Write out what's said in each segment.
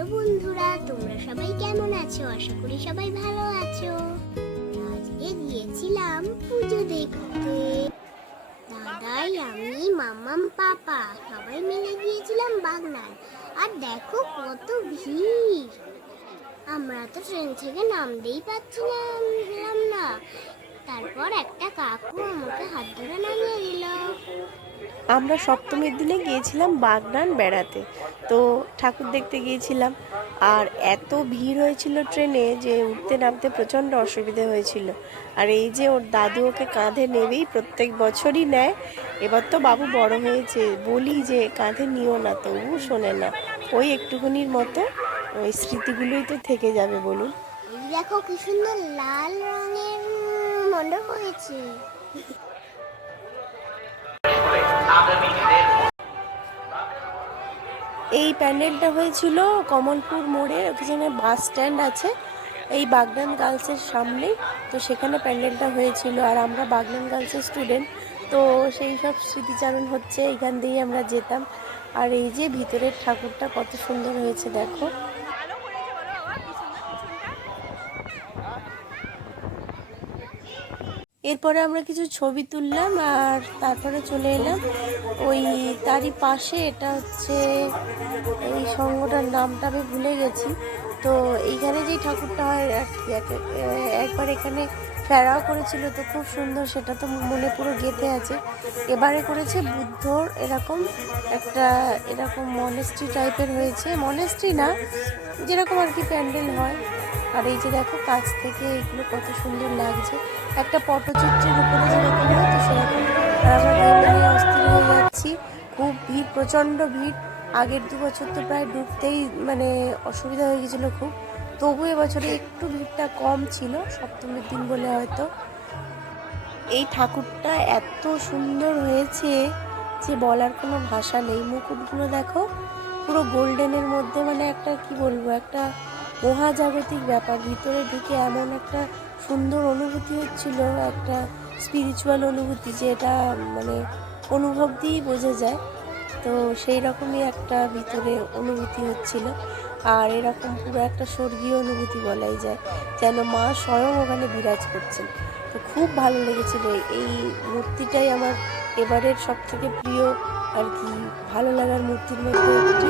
Hello বন্ধুরা, তোমরা সবাই কেমন আছো? আশা করি সবাই ভালো আছো। আজকে গিয়েছিলাম পুজো দেখতে। দাদাই, আমি, মামাম, পাপা, সবাই মিলে গিয়েছিলাম বাগনান। আর দেখো কত ভিড়। আমরা তো ট্রেন থেকে নামতেই পাচ্ছিলাম পেলাম না। তারপর একটা কাকু আমাকে হাত ধরে নামিয়ে দিল। আমরা সপ্তমীর দিনে গিয়েছিলাম বাগনান বেড়াতে। তো ঠাকুর দেখতে গিয়েছিলাম। আর এত ভিড় হয়েছিল ট্রেনে যে উঠতে নামতে প্রচণ্ড অসুবিধে হয়েছিল। আর এই যে ওর দাদু ওকে কাঁধে নেবেই প্রত্যেক বছরই নেয়। এবার তো বাবু বড় হয়েছে বলি যে কাঁধে নিও না তবু শোনে না। ওই একটুখানির মতো ওই স্মৃতিগুলোই তো থেকে যাবে বলুন। দেখো কি সুন্দর লাল রঙের উম, মণ্ডপ হয়েছে। এই প্যান্ডেলটা হয়েছিল কমলপুর মোড়ে, ওখানে বাস স্ট্যান্ড আছে। এই বাগনান গার্লসের সামনেই তো সেখানে প্যান্ডেলটা হয়েছিল। আর আমরা বাগনান গার্লসের স্টুডেন্ট তো সেই সব স্মৃতিচারণ হচ্ছে, এখান দিয়েই আমরা যেতাম। আর এই যে ভিতরের ঠাকুরটা কত সুন্দর হয়েছে, দেখো। এরপরে আমরা কিছু ছবি তুললাম আর তারপরে চলে এলাম। ওই তারই পাশে এটা হচ্ছে এই সংঘটার নামটা আমি ভুলে গেছি। তো এইখানে যে ঠাকুরটা হয় আর কি একবার এখানে ফেরাও করেছিল তো খুব সুন্দর, সেটা তো মনে পুরো গেঁথে আছে। এবারে করেছে বুদ্ধর এরকম একটা, এরকম মনেস্ট্রি টাইপের হয়েছে। মনেস্ট্রি না, যেরকম আর কি প্যান্ডেল হয়। আর এই যে দেখো, কাছ থেকে এগুলো কত সুন্দর লাগছে। একটা পটচিত্রের উপরে যেরকম হয়, তো সেরকম আমরা অস্থির হয়ে যাচ্ছি। খুব ভিড়, প্রচণ্ড ভিড়। আগের দু বছর তো প্রায় ঢুকতেই মানে অসুবিধা হয়ে গেছিল খুব। তবু এবছরে একটু ভিড়টা কম ছিল, সপ্তমীর দিন বলে হয়তো। এই ঠাকুরটা এত সুন্দর হয়েছে যে বলার কোনো ভাষা নেই। মুকুটগুলো দেখো, পুরো গোল্ডেনের মধ্যে মানে একটা, কি বলব, একটা মহাজাগতিক ব্যাপার। ভিতরে ঢুকে এমন একটা সুন্দর অনুভূতি হচ্ছিল, একটা স্পিরিচুয়াল অনুভূতি যেটা মানে অনুভব দিয়েই বোঝা যায়। তো সেই রকমই একটা ভিতরে অনুভূতি হচ্ছিল। আর এরকম পুরো একটা স্বর্গীয় অনুভূতি বলাই যায়, যেন মা স্বয়ং ওখানে বিরাজ করছেন। তো খুব ভালো লেগেছিল। এই মূর্তিটাই আমার এবারের সব থেকে প্রিয় আর কি ভালো লাগার মূর্তির মধ্যে একটি।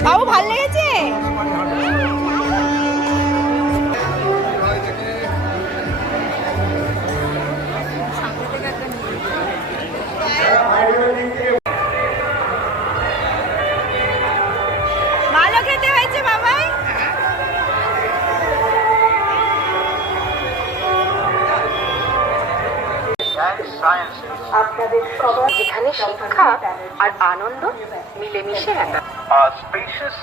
বাবু ভালো লেগেছে? হয়েছে বাবাই? যেখানে শিক্ষা আর আনন্দ মিলেমিশে একা are spacious